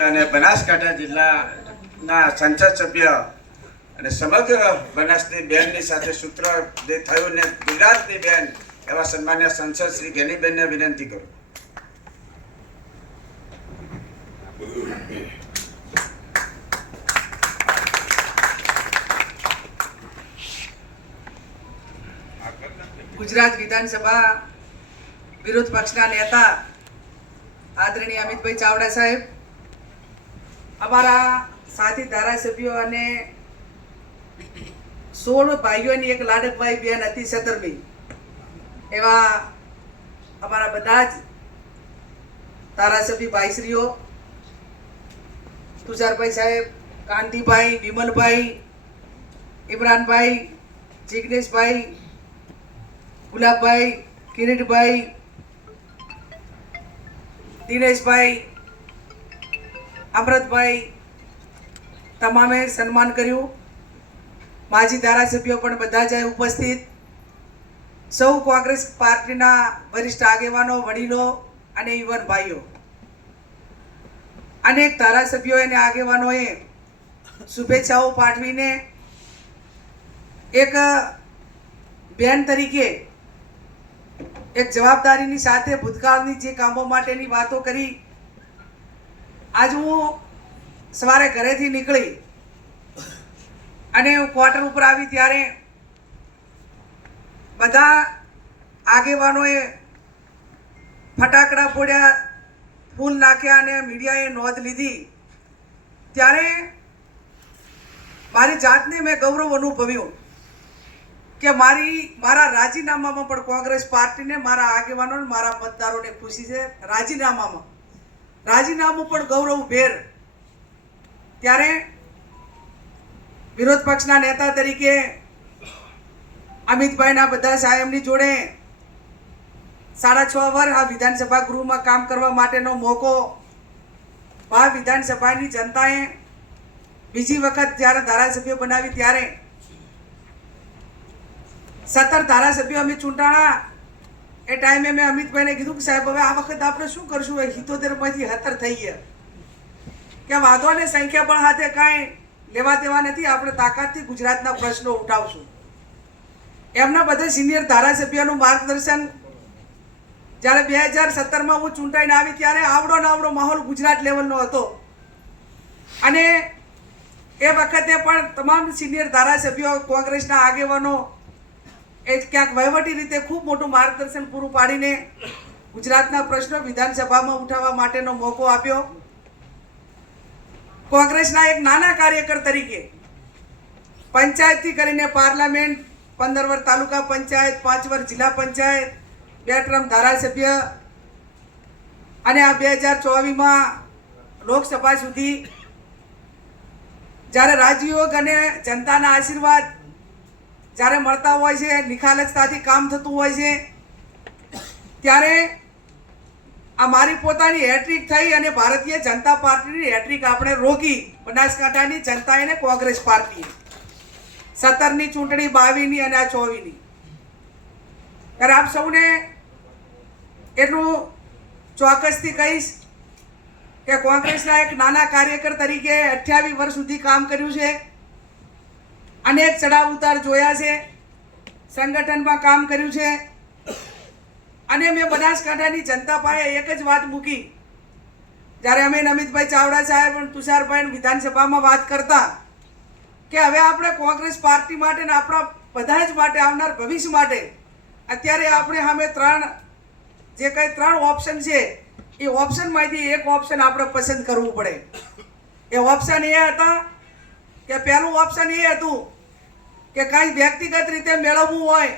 અને બનાસકાંઠા જિલ્લાના સંસદ સભ્ય અને સમગ્ર બનાસની બેનની સાથે સૂત્ર જે થયું ને ગુજરાતની બેન એવા સન્માન્ય સંસદ શ્રી ગેનીબેનને વિનંતી કરું. ગુજરાત વિધાનસભા વિરોધ પક્ષના નેતા આદરણીય અમિતભાઈ ચાવડા સાહેબ, અમારા સાથી ધારાસભ્યો અને 16 ભાઈઓની એક લાડકભાઈ બેન હતી સતરમી એવા અમારા બધા જ ધારાસભ્ય ભાઈશ્રીઓ, તુષારભાઈ સાહેબ, કાંતિભાઈ, વિમલભાઈ, ઇમરાનભાઈ, જિગ્નેશભાઈ, ગુલાબભાઈ, કિરીટભાઈ, દિનેશભાઈ, અમૃતભાઈ, તમામે સન્માન કર્યું. માજી ધારાસભ્યો પણ બધા જ ઉપસ્થિત, સૌ કોંગ્રેસ પાર્ટીના વરિષ્ઠ આગેવાનો, વડીલો અને યુવાન ભાઈઓ, અનેક ધારાસભ્યો અને આગેવાનોએ શુભેચ્છાઓ પાઠવીને એક બેન તરીકે એક જવાબદારીની સાથે ભૂતકાળની જે કામો માટેની વાતો કરી. આજ હું સવારે ઘરેથી નીકળી અને હું ક્વાર્ટર ઉપર આવી ત્યારે બધા આગેવાનોએ ફટાકડા ફોડ્યા, ફૂલ નાખ્યા અને મીડિયાએ નોંધ લીધી. ત્યારે મારી જાતને મેં ગૌરવ અનુભવ્યું કે મારા રાજીનામામાં પણ કોંગ્રેસ પાર્ટીને, મારા આગેવાનોને, મારા મતદારોને ખુશી છે. રાજીનામું પણ ગૌરવભેર. ત્યારે વિરોધ પક્ષના નેતા તરીકે અમિતભાઈના બધા સાહેબની જોડે 6.5 વર્ષ આ વિધાનસભા ગૃહમાં કામ કરવા માટેનો મોકો આ વિધાનસભાની જનતાએ બીજી વખત જ્યારે ધારાસભ્ય બનાવી ત્યારે 17 ધારાસભ્યો અમે ચૂંટાણા. એ ટાઈમે મેં અમિતભાઈને કીધું કે સાહેબ હવે આ વખત આપણે શું કરશું? 78માંથી 17 થઈ ગયા કે વાંધો ને, સંખ્યાબળ હાથે કાંઈ લેવા દેવા નથી, આપણે તાકાતથી ગુજરાતના પ્રશ્નો ઉઠાવશું. એમના બધા સિનિયર ધારાસભ્યોનું માર્ગદર્શન જ્યારે 2017માં હું ચૂંટાઈને આવી ત્યારે આવડો ને આવડો માહોલ ગુજરાત લેવલનો હતો. અને એ વખતે પણ તમામ સિનિયર ધારાસભ્યો, કોંગ્રેસના આગેવાનો એ ક્યાંક વહીવટી રીતે ખૂબ મોટું માર્ગદર્શન પૂરું પાડીને ગુજરાતના પ્રશ્નો વિધાનસભામાં ઉઠાવવા માટેનો મોકો આપ્યો. કોંગ્રેસના એક નાના કાર્યકર તરીકે પંચાયતથી કરીને પાર્લામેન્ટ, 15 વર્ષ તાલુકા પંચાયત, 5 વર્ષ જિલ્લા પંચાયત, 2 ટર્મ ધારાસભ્ય અને આ 2024માં લોકસભા સુધી જ્યારે રાજયોગ અને જનતાના આશીર્વાદ જ્યારે મળતા હોય છે, નિખાલસતાથી કામ થતું હોય છે, ત્યારે આ મારી પોતાની હેટ્રિક થઈ અને ભારતીય જનતા પાર્ટીની હેટ્રિક આપણે રોકી. બનાસકાંઠાની જનતાએ ને કોંગ્રેસ પાર્ટીએ 17ની ચૂંટણી, 22ની અને આ 24ની. ત્યારે આપ સૌને એટલું ચોક્કસથી કહીશ કે કોંગ્રેસના એક નાના કાર્યકર તરીકે 28 વર્ષ સુધી કામ કર્યું છે, અનેક ચડાવ ઉતાર જોયા છે, સંગઠનમાં કામ કર્યું છે. અને મેં બનાસકાંઠાની જનતા પાસે એક જ વાત મૂકી જ્યારે અમે અમિતભાઈ ચાવડા સાહેબ અને તુષારભાઈ વિધાનસભામાં વાત કરતા કે હવે આપણે કોંગ્રેસ પાર્ટી માટે ને આપણા બધા જ માટે આવનાર ભવિષ્ય માટે અત્યારે આપણે સામે જે કંઈ 3 ઓપ્શન છે એ ઓપ્શનમાંથી એક ઓપ્શન આપણે પસંદ કરવું પડે. એ ઓપ્શન એ હતા કે પહેલું ઓપ્શન એ હતું કે કાંઈ વ્યક્તિગત રીતે મેળવવું હોય,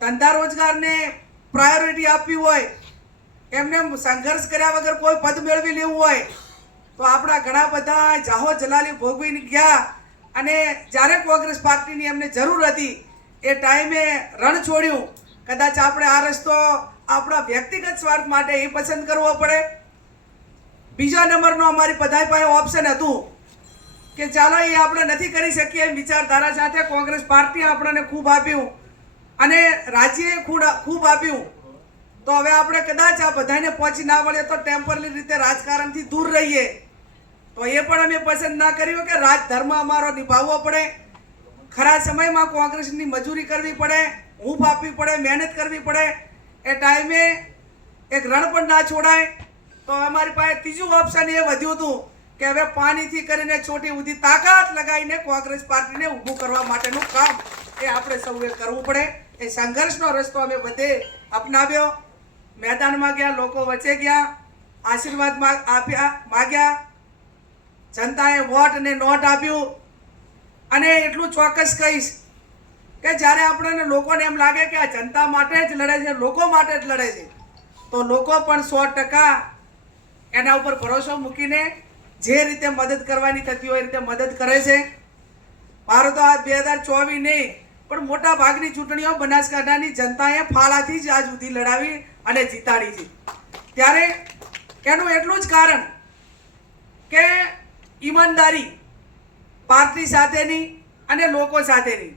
ધંધા રોજગારને પ્રાયોરિટી આપવી હોય, એમને સંઘર્ષ કર્યા વગર કોઈ પદ મેળવી લેવું હોય તો આપણા ઘણા બધા જાહો જલાલી ભોગવીને ગયા અને જ્યારે કોંગ્રેસ પાર્ટીની એમને જરૂર હતી એ ટાઈમે રણ છોડ્યું. કદાચ આપણે આ રસ્તો આપણા વ્યક્તિગત સ્વાર્થ માટે એ પસંદ કરવો પડે. બીજા નંબરનો અમારી બધા પાસે ઓપ્શન હતું કે ચાલો એ આપણે નથી કરી શકીએ એમ વિચારધારા સાથે કોંગ્રેસ પાર્ટીએ આપણને ખૂબ આપ્યું અને રાજ્યએ ખૂબ આપ્યું. તો હવે આપણે કદાચ આ બધાને પહોંચી ના વળે તો ટેમ્પરરી રીતે રાજકારણથી દૂર રહીએ તો એ પણ અમે પસંદ ના કર્યું કે રાજધર્મ અમારો નિભાવવો પડે, ખરા સમયમાં કોંગ્રેસની મજૂરી કરવી પડે, હૂંફ આપવી પડે, મહેનત કરવી પડે, એ ટાઈમે એક રણ પણ ના છોડાય. તો અમારી પાસે ત્રીજું ઓપ્શન એ વધ્યું હતું કે હવે પાણીથી કરીને ચોટી સુધી તાકાત લગાવીને કોંગ્રેસ પાર્ટીને ઊભું કરવા માટેનું કામ એ આપણે સૌએ કરવું પડે. એ સંઘર્ષનો રસ્તો અમે બધે અપનાવ્યો. મેદાનમાં ગયા, લોકો વચ્ચે ગયા, આશીર્વાદ માગ્યા, જનતાએ વોટ અને નોટ આપ્યું. અને એટલું ચોક્કસ કહીશ કે જ્યારે આપણને લોકોને એમ લાગે કે આ જનતા માટે જ લડે છે, લોકો માટે જ લડે છે, તો લોકો પણ 100% એના ઉપર ભરોસો મૂકીને જે રીતે મદદ કરવાની થતી હોય એ રીતે મદદ કરે છે. મારો તો આ 2024 નહીં પણ મોટા ભાગની ચૂંટણીઓ બનાસકાંઠાની જનતાએ ફાળાથી જ આજ સુધી લડાવી અને જીતાડી છે. ત્યારે એનું એટલું જ કારણ કે ઈમાનદારી પાર્ટી સાથેની અને લોકો સાથેની.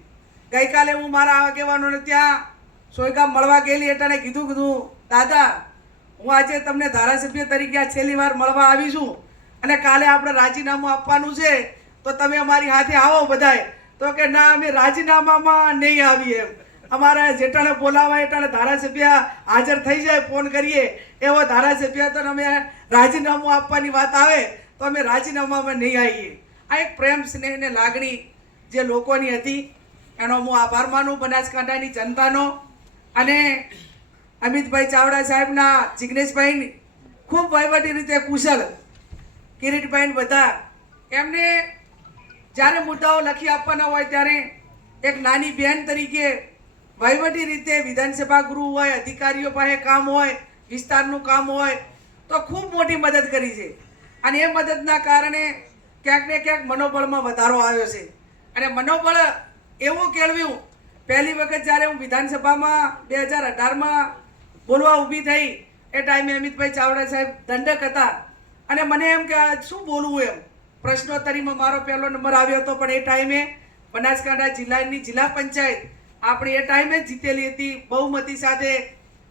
ગઈકાલે હું મારા આગેવાનોને ત્યાં સોયગામ મળવા ગયેલી એટલે કીધું દાદા હું આજે તમને ધારાસભ્ય તરીકે આ છેલ્લી વાર મળવા આવી છું અને કાલે આપણે રાજીનામું આપવાનું છે, તો તમે અમારી સાથે આવો બધાય. તો કે ના, અમે રાજીનામામાં નહીં આવીએ, અમારે જેટાણે બોલાવા એટાણે ધારાસભ્ય હાજર થઈ જાય, ફોન કરીએ એવો ધારાસભ્ય તો અમે રાજીનામું આપવાની વાત આવે તો અમે રાજીનામામાં નહીં આવીએ. આ એક પ્રેમ સ્નેહ ને લાગણી જે લોકોની હતી એનો હું આભાર માનું બનાસકાંઠાની જનતાનો. અને અમિતભાઈ ચાવડા સાહેબના, જિગ્નેશભાઈ ખૂબ વહીવટી રીતે કુશળ, કિરીટભાઈ બધા, એમને જ્યારે મુદ્દાઓ લખી આપવાના હોય ત્યારે એક નાની બહેન તરીકે વહીવટી રીતે વિધાનસભા ગૃહ હોય, અધિકારીઓ પાસે કામ હોય, વિસ્તારનું કામ હોય, તો ખૂબ મોટી મદદ કરી છે. અને એ મદદના કારણે ક્યાંક ને ક્યાંક મનોબળમાં વધારો આવ્યો છે. અને મનોબળ એવું કેળવ્યું, પહેલી વખત જ્યારે હું વિધાનસભામાં 2018માં બોલવા ઊભી થઈ એ ટાઈમે અમિતભાઈ ચાવડા સાહેબ દંડક હતા અને મને એમ કે શું બોલવું એમ પ્રશ્નોત્તરીમાં મારો પહેલો નંબર આવ્યો હતો. પણ એ ટાઈમે બનાસકાંઠા જિલ્લાની જિલ્લા પંચાયત આપણે એ ટાઈમે જ જીતેલી હતી બહુમતી સાથે,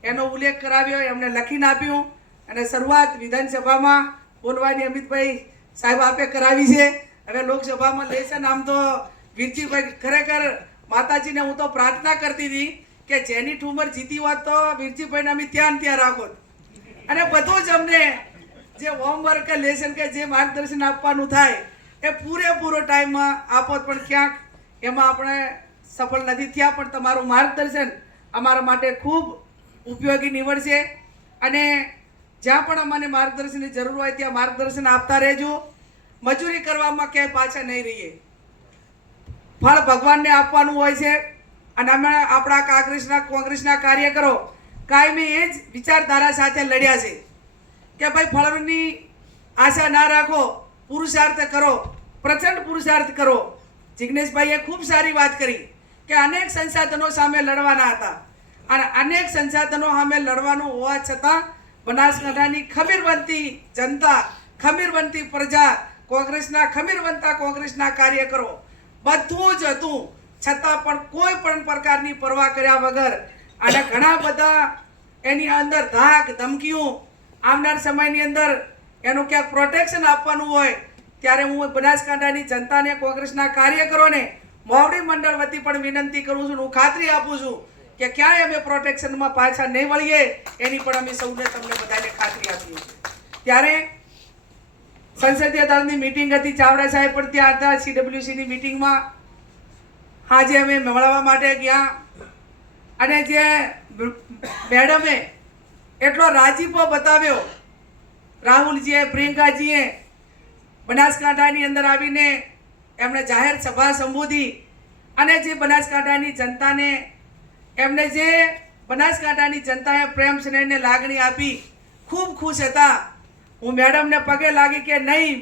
એનો ઉલ્લેખ કરાવ્યો, એમને લખીને આપ્યું. અને શરૂઆત વિધાનસભામાં બોલવાની અમિતભાઈ સાહેબ આપે કરાવી છે. હવે લોકસભામાં લેશે ને આમ તો વીરજીભાઈ ખરેખર માતાજીને હું તો પ્રાર્થના કરતી હતી કે જેની ઠુમર જીતી હોત તો વીરજીભાઈને અમે ત્યાં રાખો. અને બધું જ અમને જે હોમવર્ક કે લેસન કે જે માર્ગદર્શન આપવાનું થાય એ પૂરેપૂરો ટાઈમમાં આપો. પણ ક્યાંક એમાં આપણે સફળ નથી થયા, પણ તમારું માર્ગદર્શન અમારા માટે ખૂબ ઉપયોગી નીવડશે. અને જ્યાં પણ અમને માર્ગદર્શનની જરૂર હોય ત્યાં માર્ગદર્શન આપતા રહેજો. મજૂરી કરવામાં ક્યાંય પાછા નહીં રહીએ. ફળ ભગવાનને આપવાનું હોય છે. અને અમે આપણા કોંગ્રેસના કાર્યકરો કાયમી એ જ વિચારધારા સાથે લડ્યા છે કે ભાઈ ફળની આશા ના રાખો, પુરુષાર્થ કરો, પ્રચંડ પુરુષાર્થ કરો. જિગ્નેશભાઈએ ખૂબ સારી વાત કરી કે અનેક સંસાધનો સામે લડવાના હતા અને અનેક સંસાધનો સામે લડવાનું હોવા છતાં બનાસકાંઠાની ખમીરવંતી જનતા, ખમીરવંતી પ્રજા, ખમીરવંતા કોંગ્રેસના કાર્યકરો બધું જ હતું, છતાં પણ કોઈ પણ પ્રકારની પરવા કર્યા વગર અને ઘણા બધા એની અંદર ધાક ધમકીઓ આવનાર સમયની અંદર એનું ક્યાંક પ્રોટેક્શન આપવાનું હોય ત્યારે હું બનાસકાંઠાની જનતાને, કોંગ્રેસના કાર્યકરોને મોવડી મંડળ વતી પણ વિનંતી કરું છું. હું ખાતરી આપું છું કે ક્યાંય અમે પ્રોટેક્શનમાં પાછા નહીં વળીએ એની પણ અમે સૌને તમને બધાને ખાતરી આપીએ. ત્યારે સંસદીય દળની મિટિંગ હતી, ચાવડા સાહેબ પણ ત્યાં હતા. CWCની મિટિંગમાં આજે અમે મળવા માટે ગયા અને જે મેડમે એટલો રાજીપો બતાવ્યો, રાહુલજીએ, પ્રિયંકાજીએ બનાસકાંઠાની અંદર આવીને એમણે જાહેર સભા સંબોધી અને જે બનાસકાંઠાની જનતાને એમને જે બનાસકાંઠાની જનતાએ પ્રેમ સ્નેહને લાગણી આપી, ખૂબ ખુશ હતા. હું મેડમને પગે લાગી કે નહીં,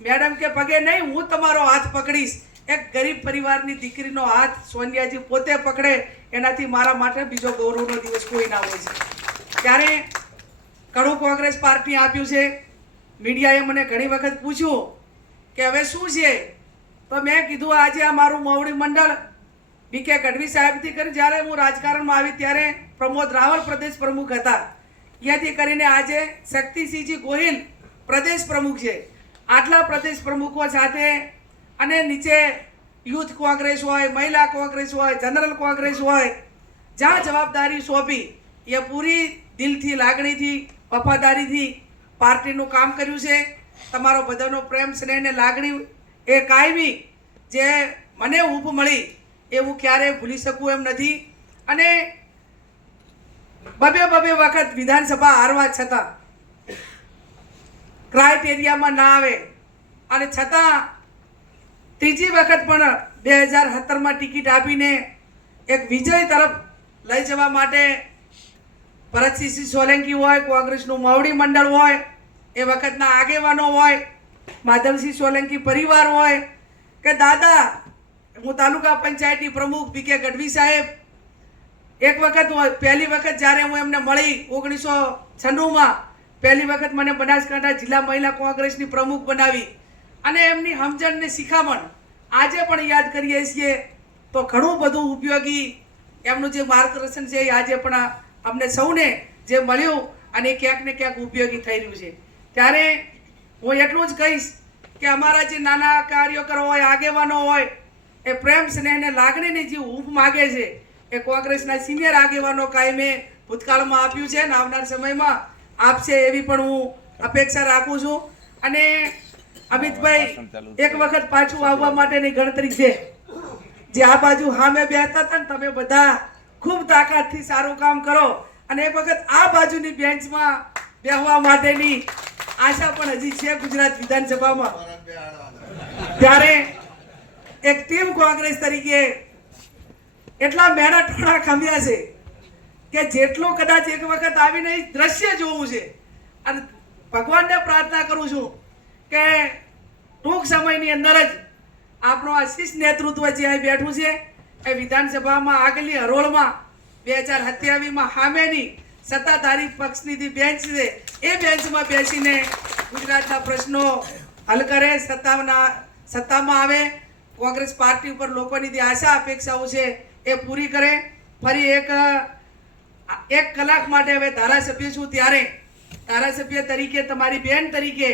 મેડમ કે પગે નહીં, હું તમારો હાથ પકડીશ. એક ગરીબ પરિવારની દીકરીનો હાથ સોનિયાજી પોતે પકડે એનાથી મારા માટે બીજો ગૌરવનો દિવસ કોઈ ના હોય છે. ત્યારે ઘણું કોંગ્રેસ પાર્ટી આપ્યું છે. મીડિયાએ મને ઘણી વખત પૂછ્યું કે હવે શું છે, તો મેં કીધું આજે આ મારું મોવડી મંડળ BK ગઢવી સાહેબથી કરી જ્યારે હું રાજકારણમાં આવી ત્યારે પ્રમોદ રાવલ પ્રદેશ પ્રમુખ હતા, ત્યાંથી કરીને આજે શક્તિસિંહજી ગોહિલ પ્રદેશ પ્રમુખ છે. આટલા પ્રદેશ પ્રમુખો સાથે અને નીચે યુથ કોંગ્રેસ હોય, મહિલા કોંગ્રેસ હોય, જનરલ કોંગ્રેસ હોય, જ્યાં જવાબદારી સોંપી એ પૂરી દિલથી, લાગણીથી, વફાદારીથી પાર્ટીનું કામ કર્યું છે. તમારો બધાનો પ્રેમ, સ્નેહ ને લાગણી એ કાયમી જે મને ઊભ મળી એ હું ક્યારેય ભૂલી શકું એમ નથી. અને બબે વખત વિધાનસભા હારવા છતાં ક્રાઇટેરિયામાં ના આવે અને છતાં ત્રીજી વખત પણ 2017માં ટિકિટ આપીને એક વિજય તરફ લઈ જવા માટે ભરતસિંહ સોલંકી હોય, કોંગ્રેસનું મોવડી મંડળ હોય, એ વખતના આગેવાનો હોય, માધવસિંહ સોલંકી પરિવાર હોય કે દાદા, હું તાલુકા પંચાયતની પ્રમુખ પીકે ગઢવી સાહેબ, એક વખત પહેલી વખત જ્યારે હું એમને મળી 1996માં પહેલી વખત મને બનાસકાંઠા જિલ્લા મહિલા કોંગ્રેસની પ્રમુખ બનાવી અને એમની સમજણ ને શિખામણ આજે પણ યાદ કરીએ છીએ તો ઘણું બધું ઉપયોગી એમનું જે માર્ગદર્શન છે એ આજે પણ અમને સૌને જે મળ્યું અને ક્યાંક ને ક્યાંક ઉપયોગી થઈ રહ્યું છે. ત્યારે હું એટલું જ કહીશ કે અમારા જે નાના કાર્યકરો હોય, આગેવાનો હોય, એ પ્રેમ, સ્નેહ ને લાગણીની જે ઊંઘ માગે છે એ કોંગ્રેસના સિનિયર આગેવાનો કાયમે ભૂતકાળમાં આપ્યું છે અને આવનાર સમયમાં આપશે એવી પણ હું અપેક્ષા રાખું છું. અને અમિતભાઈ, એક વખત પાછું આવવા માટેની ગણતરી છે. જે આ બાજુ સામે બેઠા હતા ને તમે બધા ખૂબ તાકાતથી સારું કામ કરો અને એક વખત આ બાજુની બેન્ચમાં બેસવા માટેની આશા પણ હજી છે ગુજરાત વિધાનસભામાં. ત્યારે એક ટીમ કોંગ્રેસ તરીકે એટલા મેળા ટોળા ખમ્યા છે કે જેટલો કદાચ એક વખત આવીને દ્રશ્ય જોવું છે. અને ભગવાનને પ્રાર્થના કરું છું કે ટૂંક સમયની અંદર જ આપણો આ શીર્ષ નેતૃત્વ જે અહીં બેઠું છે એ વિધાનસભામાં આગળની હરોળમાં 2027માં સામેની સત્તાધારી પક્ષની જે બેન્ચ છે એ બેન્ચમાં બેસીને ગુજરાતના પ્રશ્નો હલ કરે, સત્તામાં આવે, કોંગ્રેસ પાર્ટી ઉપર લોકોની જે આશા અપેક્ષાઓ છે એ પૂરી કરે. ફરી એક કલાક માટે હવે ધારાસભ્ય છું, ત્યારે ધારાસભ્ય તરીકે, તમારી બેન તરીકે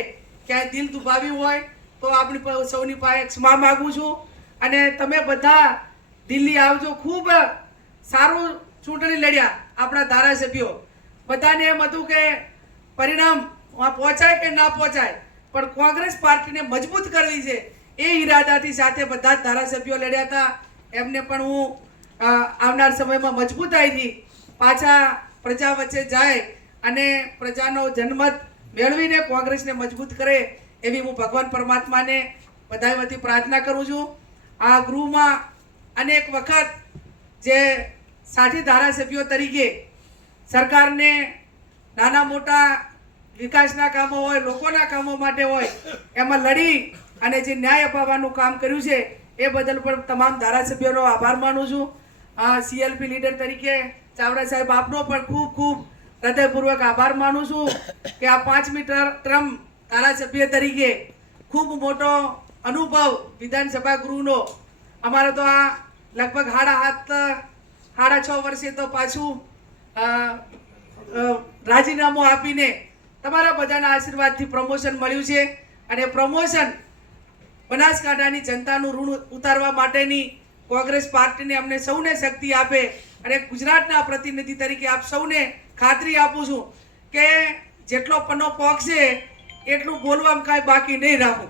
ક્યાંય દિલ દુભાવ્યું હોય તો આપણી સૌની પાસે ક્ષમા માગું છું. અને તમે બધા દિલ્હી આવજો. ખૂબ સારું ચૂંટણી લડ્યા આપણા ધારાસભ્યો. બધાને એમ હતું કે પરિણામ પહોંચાય કે ના પહોંચાય, પણ કોંગ્રેસ પાર્ટીને મજબૂત કરવી છે એ ઈરાદાથી સાથે બધા જ ધારાસભ્યો લડ્યા હતા. એમને પણ હું આવનાર સમયમાં મજબૂતાઈથી પાછા પ્રજા વચ્ચે જાય અને પ્રજાનો જનમત મેળવીને કોંગ્રેસને મજબૂત કરે એવી હું ભગવાન પરમાત્માને બધા વતી પ્રાર્થના કરું છું. આ ગૃહમાં અનેક વખત જે સાથી ધારાસભ્યો તરીકે સરકારને નાના મોટા વિકાસના કામો હોય, લોકોના કામો માટે હોય, એમાં લડી અને જે ન્યાય અપાવવાનું કામ કર્યું છે એ બદલ પણ તમામ ધારાસભ્યોનો આભાર માનું છું. CLP લીડર તરીકે ચાવડા સાહેબ, આપનો પણ ખૂબ ખૂબ હૃદયપૂર્વક આભાર માનું છું કે આ 5મી ટર્મ ધારાસભ્ય તરીકે ખૂબ મોટો અનુભવ વિધાનસભા ગૃહનો. અમારે તો આ લગભગ 6.5 વર્ષે તો પાછું રાજીનામું આપીને તમારા બધાના આશીર્વાદથી પ્રમોશન મળ્યું છે. અને પ્રમોશન બનાસકાંઠાની જનતાનું ઋણ ઉતારવા માટેની કોંગ્રેસ પાર્ટીને અમને સૌને શક્તિ આપે. અને ગુજરાતના પ્રતિનિધિ તરીકે આપ સૌને ખાતરી આપું છું કે જેટલો પન્નો પોકશે એટલું બોલવામાં કાંઈ બાકી નહીં રાખું.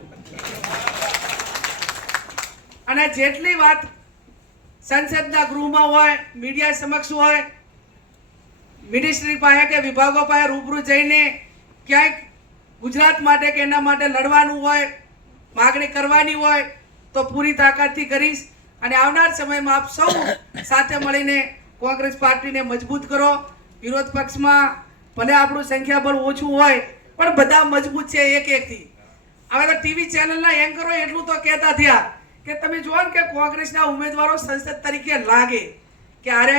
અને જેટલી વાત સંસદના ગૃહમાં હોય, મીડિયા સમક્ષ હોય, મિનિસ્ટ્રી પાસે કે વિભાગો પાસે રૂબરૂ જઈને ક્યાંક ગુજરાત માટે કે એના માટે લડવાનું હોય, માગણી કરવાની હોય તો પૂરી તાકાતથી કરીશ. અને આવનાર સમયમાં આપ સૌ સાથે મળીને કોંગ્રેસ પાર્ટીને મજબૂત કરો. વિરોધ પક્ષમાં ભલે આપણું સંખ્યાબળ ઓછું હોય પણ બધા મજબૂત છે એક એકથી. હવે તો ટીવી ચેનલના એન્કરો એટલું તો કહેતા થયા કે તમે જુઓ ને કે કોંગ્રેસના ઉમેદવારો સંસદ તરીકે લાગે કે અરે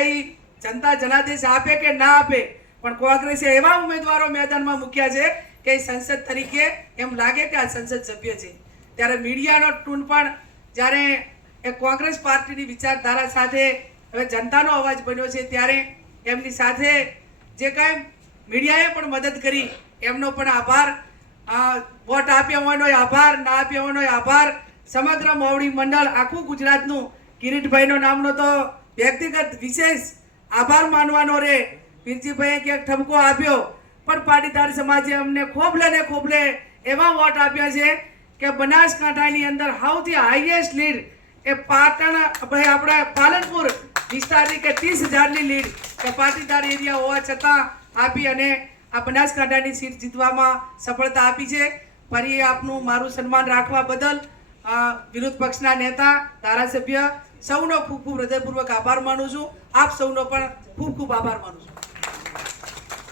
જનતા જનાદેશ આપે કે ના આપે, પણ કોંગ્રેસે એવા ઉમેદવારો મેદાનમાં મૂક્યા છે કે સંસદ તરીકે એમ લાગે કે આ સંસદ સભ્ય છે. ત્યારે મીડિયાનો ટૂન પણ જ્યારે એ કોંગ્રેસ પાર્ટીની વિચારધારા સાથે હવે જનતાનો અવાજ બન્યો છે ત્યારે એમની સાથે જે કાંઈ મીડિયાએ પણ મદદ કરી એમનો પણ આભાર. વોટ આપ્યા હોયનો આભાર, ના આપ્યા હોયનો આભાર. સમગ્ર મોવડી મંડળ આખું ગુજરાતનું કિરીટભાઈનો નામનો તો વ્યક્તિગત વિશેષ આભાર માનવાનો રે. પીરજીભાઈએ ક્યાંક ઠપકો આપ્યો, પણ પાટીદાર સમાજે અમને ખોબલે ને ખોબલે એવા વોટ આપ્યા છે કે બનાસકાંઠાની અંદર સૌથી હાઈએસ્ટ લીડ એ પાટણ ભાઈ આપણા પાલનપુર વિસ્તારની કે 30,000ની લીડ કે પાટીદાર એરિયા હોવા છતાં આપી અને આ બનાસકાંઠાની સીટ જીતવામાં સફળતા આપી છે. ફરી આપનું મારું સન્માન રાખવા બદલ વિરોધ પક્ષના નેતા, ધારાસભ્ય સૌનો ખૂબ ખૂબ હૃદયપૂર્વક આભાર માનું છું. આપ સૌનો પણ ખૂબ ખૂબ આભાર માનું છું.